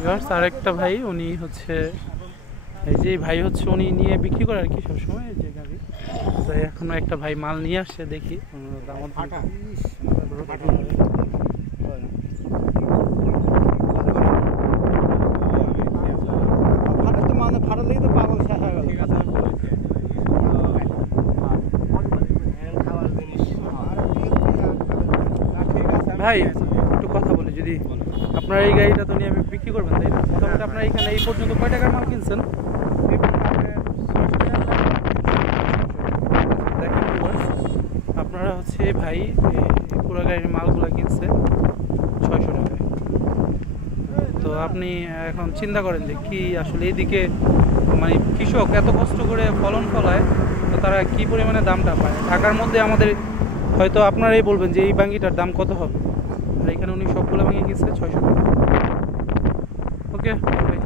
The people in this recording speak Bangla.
ভিউয়ার্স আরেকটা ভাই উনি হচ্ছে এই যে ভাই হচ্ছে উনি নিয়ে বিক্রি করে আর কি সবসময় এই যে গাড়ি। তো এখন একটা ভাই মাল নিয়ে আসছে, দেখি ভাই একটু কথা বলি, যদি আপনার এই গাড়িটা তো নিয়ে আমি বিক্রি করবেন তাই না? মোটামুটি আপনার এখানে এই পর্যন্ত কয় টাকার মাল কিনছেন? দেখেন ভিউয়ার্স, আপনারা হচ্ছে ভাই এই পুরো গাড়ির মালগুলো কিনছে 600 টাকায়। তো আপনি এখন চিন্তা করেন যে কি আসলে এইদিকে মানে কৃষক এত কষ্ট করে ফলন ফলায়, তো তারা কি পরিমাণে দামটা পায়। ঢাকার মধ্যে আমাদের হয়তো আপনারাই বলবেন যে এই বাঙ্গিটার দাম কত হবে, আর এখানে উনি সবগুলো ভাঙিয়ে গেছে 600 টাকা। ওকে ভাই।